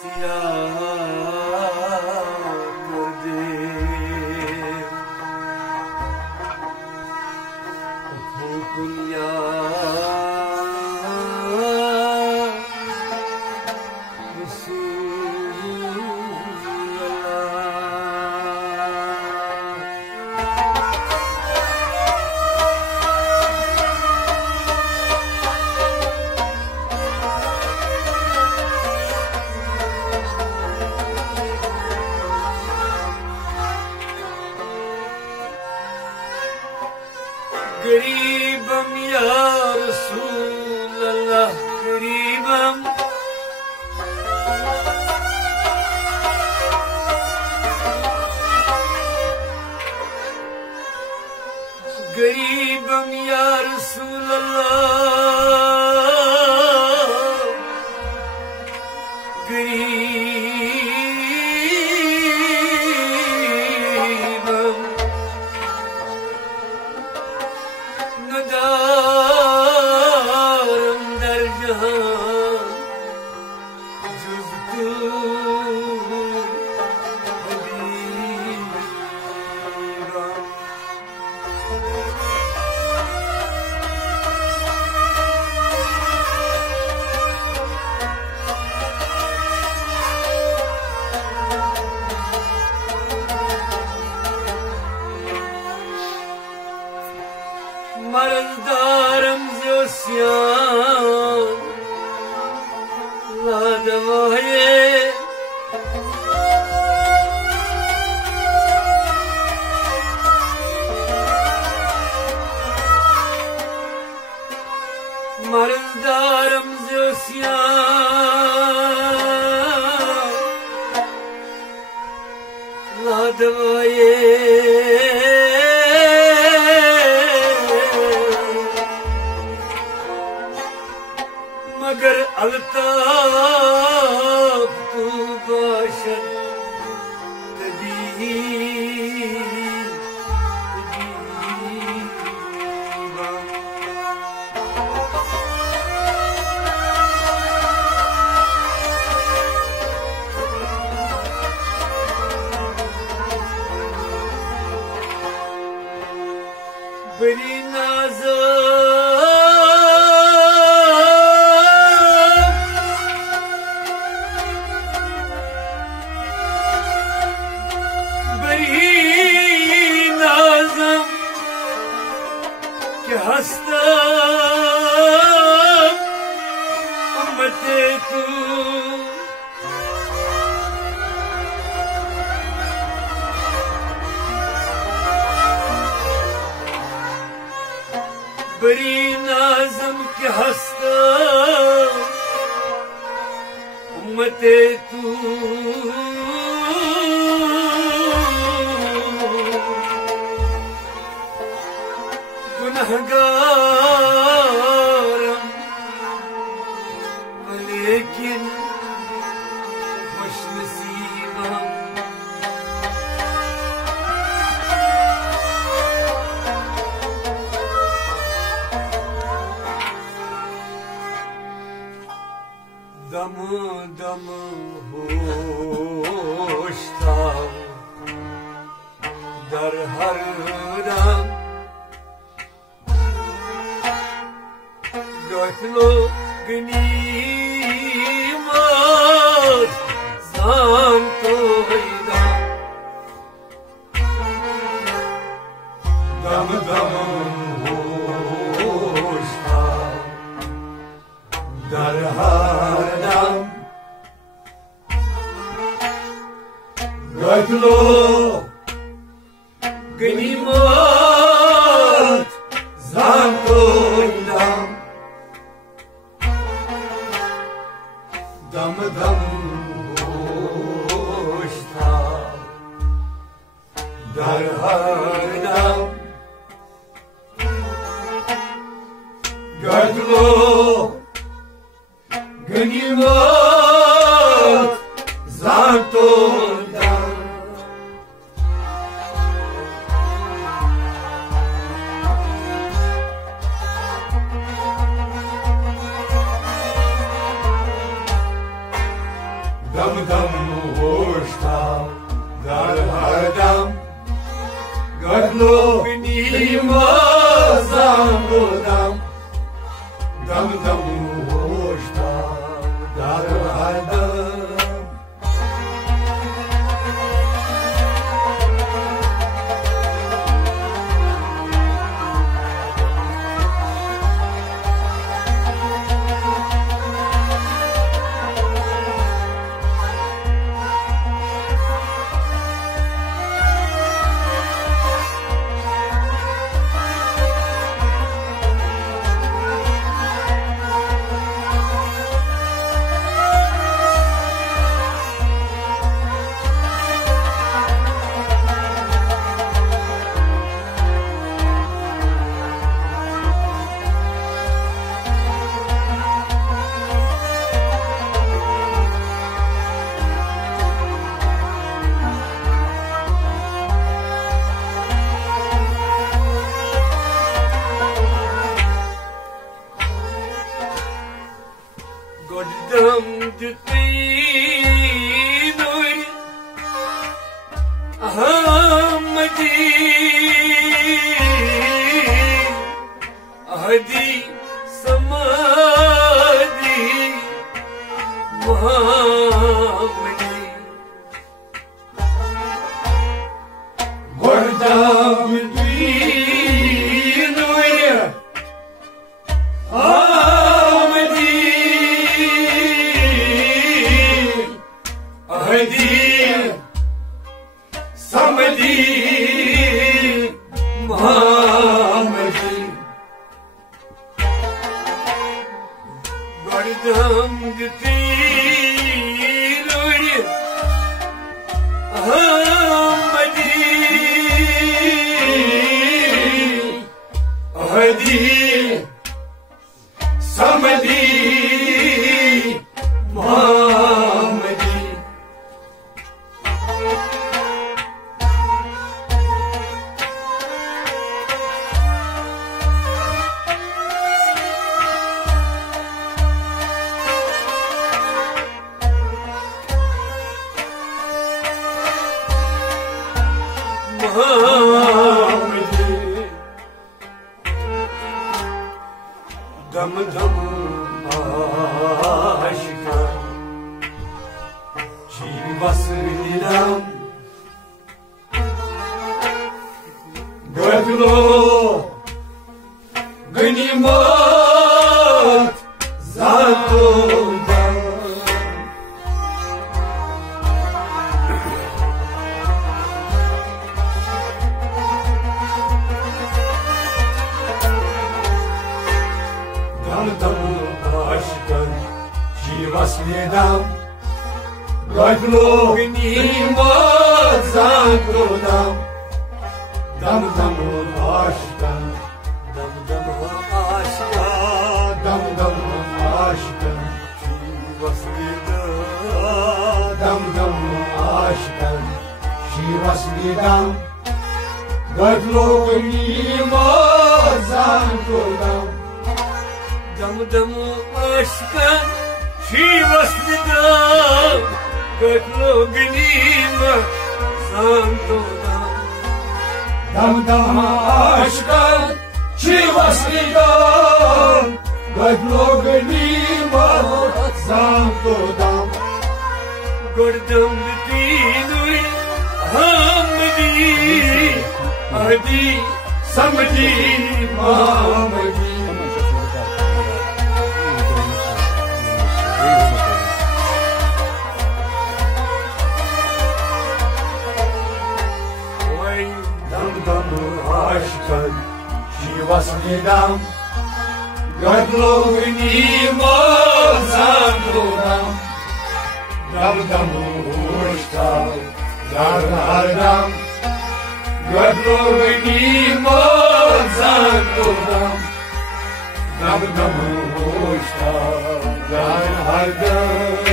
सिया कर दे कुनिया गरीबम या रसूल अल्लाह गरीबम गरीबम या रसूल अल्लाह गरीबम नदारम दर जहां जुज़ तू हबीबा मरदारम जोसियान लादवाये मरदारम जोसियान लादवाये मगर अल्ताफ तू बाशर तबीबा बड़ी नाज़ हस्ता उम्मते तू बड़ी नाज़म के हस्ता उम्मते तू गुनहगारम लेकिन खुशनसीबा दम दम होश था दर हर दम Götlo gnimat zam toyda Dam dam hoşta dar har dam Götlo gnimat zam toyda दम दम होशता दर हर दम गजलो गनीमत जानतो दम dam dam hoşta dar hardam gadlo nima zambodam dam dam hoşta dar hardam Godam Dutinur Ahmadi Ahdi Samadi Muhammadi Godam Dutinur Samadi Muhammadi Gardam Dutinur Ahmadi Ahdi Samadi Muhammadi Muhammadi Dam dam aşka Çivasılam Gadlo Ganimat Zatuldan Dam dam aşkın Şivasnidam Gadlo Ganimat Zatuldan Dam dam aşkın Dam dam aşkın Dam dam aşkın Şivasnidam Dam dam aşkın Şivasnidam Gadlo Ganimat Zatuldan Dam dam aşkın Şivasnidam Gadlo Ganimat Zatuldan Dam dam aşkın Şivasnidam Gadlo Ganimat Zatuldan Gardam Dutinur Ahmadi Ahdi Samadi Muhammadi Dam dam aşkın Şivasnidam Gadlo Ganimat Zatuldan Dam dam hoşta dar hardam Gadlo Ganimat Zatuldan Dam dam hoşta dar hardam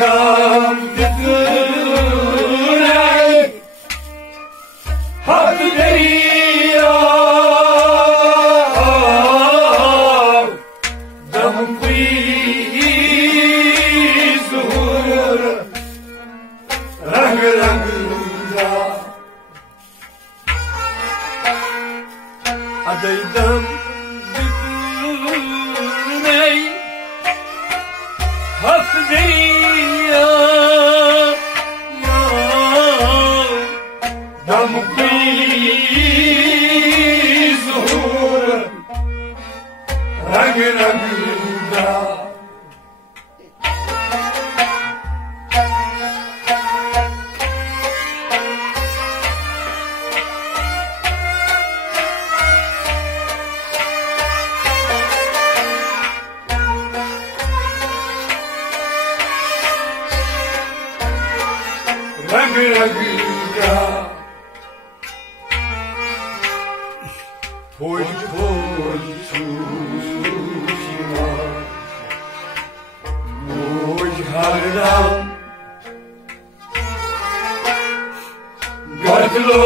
dam ditrai hak deriya dam qui zuhur rang rang da adai dam ditrai hak deriya dam qui zuhur rang rang da rang rang da Poj poj susima Poj hardam Gadlo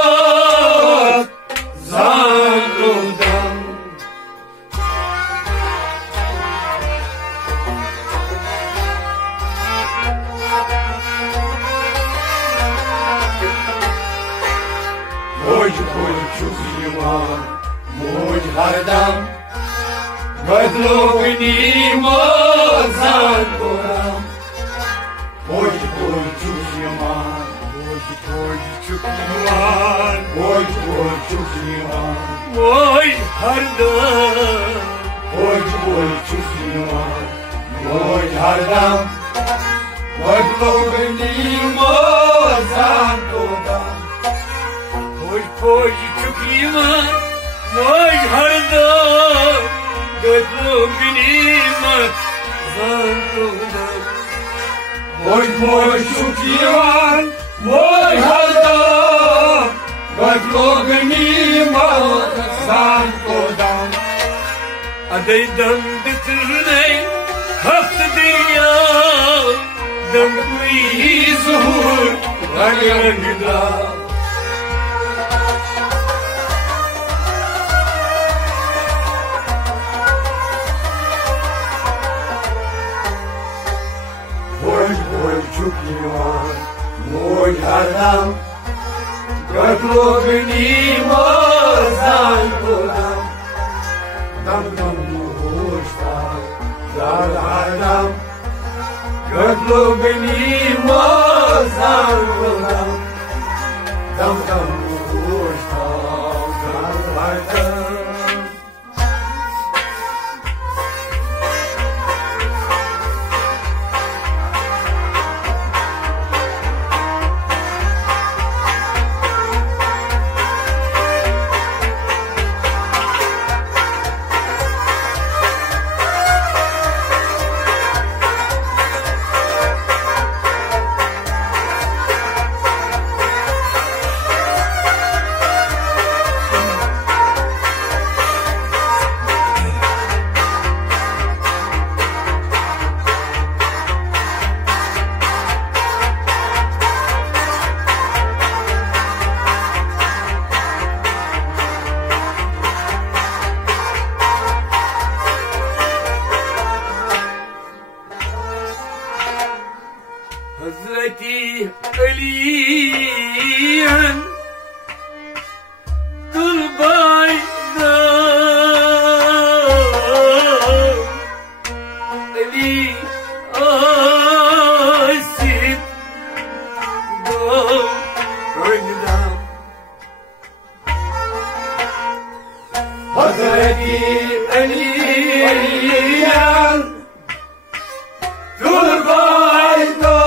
Ganimat Zanudam Poj poj susima Poj hardam Gadlo Ganimat Zanudam Poj poj susima Poj poj susima Poj poj susima Poj hardam Poj poj susima Poj hardam Gadlo Ganimat Zanudam Poj poj chukliman, poj hardam, gadlo ganimat zanudam. Poj poj chukliman, poj hardam, gadlo ganimat zanudam. Adai dam bitirnay, hakt deriya, dam kui zuhur, rang rang da. Poj poj chukliman, poj hardam, gadlo ganimat zanudam. Dam dam hoshtam, dar hardam, gadlo ganimat zanudam. Dam dam hoshtam, dar hardam. Hazreti Ali'en Dulbayda Ali Asit Dulbayda Hazreti Ali'en Dulbayda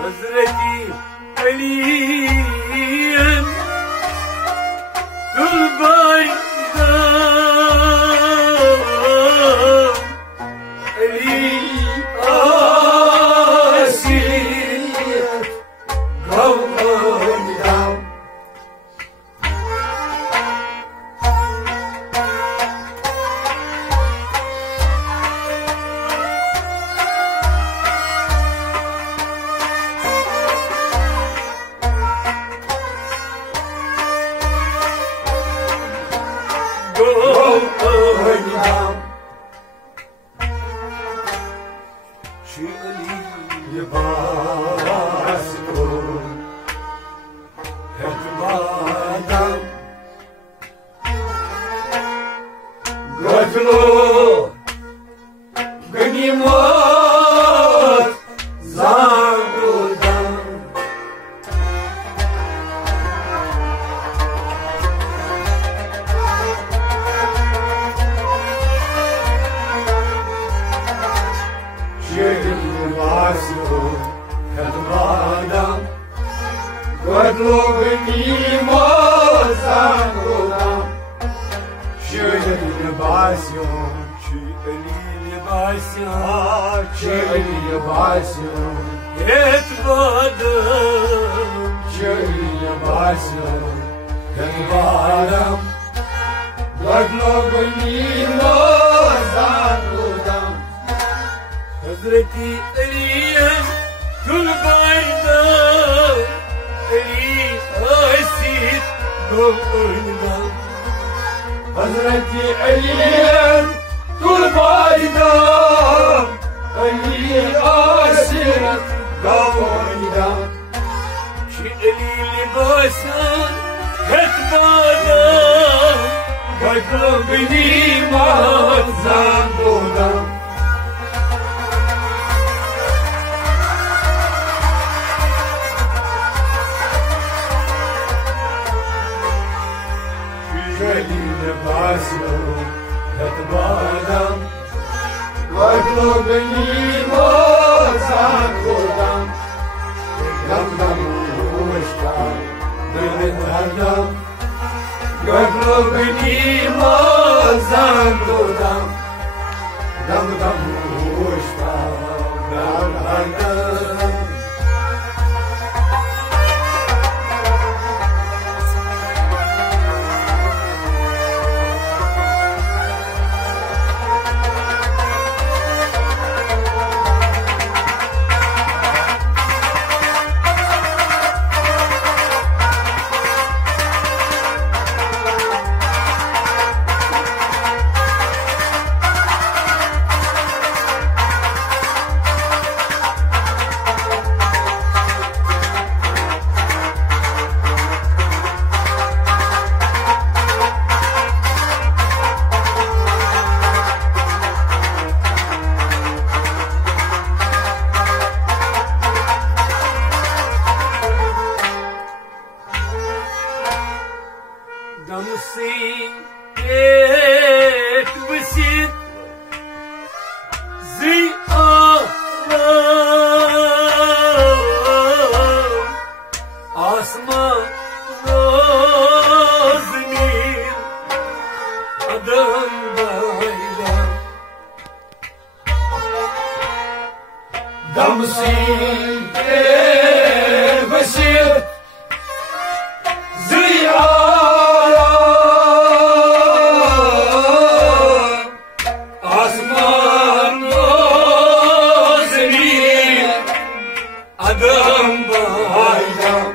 Hazreti Ali'en Dulbayda Ali شئلي لباسه هتبادم قتلوا غنيمات زادوا دم قتلوا غنيمات زادوا دم شئلي لباسهم شئلي لباسهم شئلي لباسهم يتبادم شئلي لباسهم يتبادم قتلوا غنيمات زادوا دم حضرتي علي كل باردم علي أسيد قردم حضرتي علي طول بايدام علي أسيرت قويدام شئلي لباسان هتبادام قتلوا غنيمات زادوا دم شئلي لباسهم هتبادم قتلوا غنيمات زادوا دم دم واشتاق بالهدم قتلوا غنيمات زادوا دم واشتاق بالهدم بسيط زي آسمان زمين عدم بعيدا دمسي بسيط زي عدم بعيدم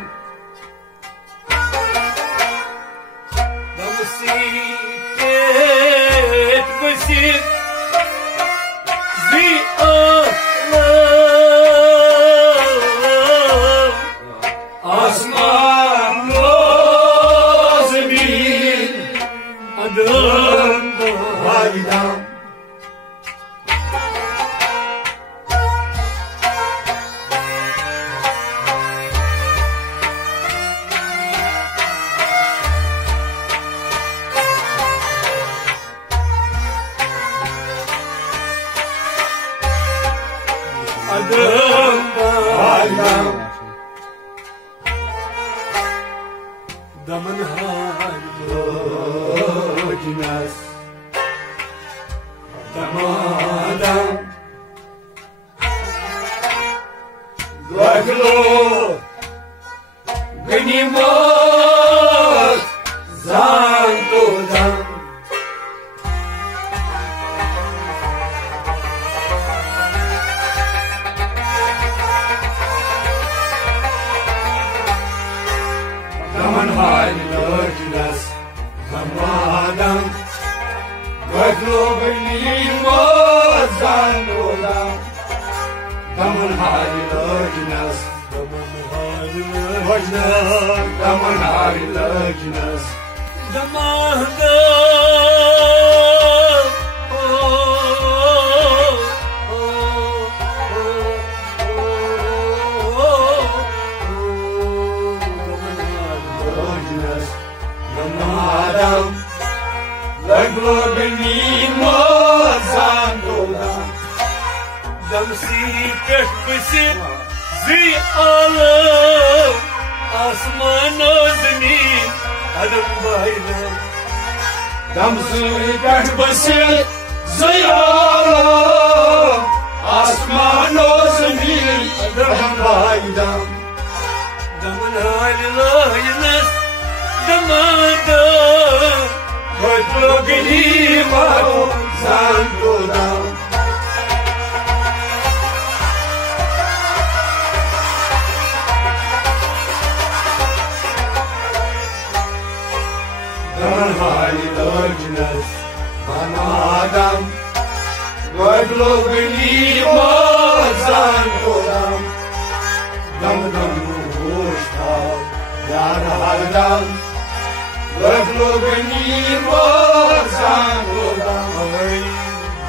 بسيط بسيط زي أسمان لازمين عدم بعيدم دمن هاي ناس دمادم قتلوا غنيمات زادوا دم دمن هاي ناس دمادم قتلوا غنيمات زادوا دم Daman hari lojnas, daman hari lojnas. Damahda Namadam, Laglobini Mozandolam. Damsi pehbisi zi alam asmano zamin adam bayram Damsi pehbisi zi alam asmano zamin adam bayram. daman halilaynas damada Laglobini Mozandolam. Daman hari lojnas, Namadam, Laglobini Mozandolam. Dam dam rushtal, Yar hardam, Laglobini Mozandolam.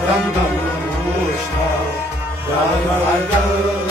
Dam dam rushtal, Yar hardam.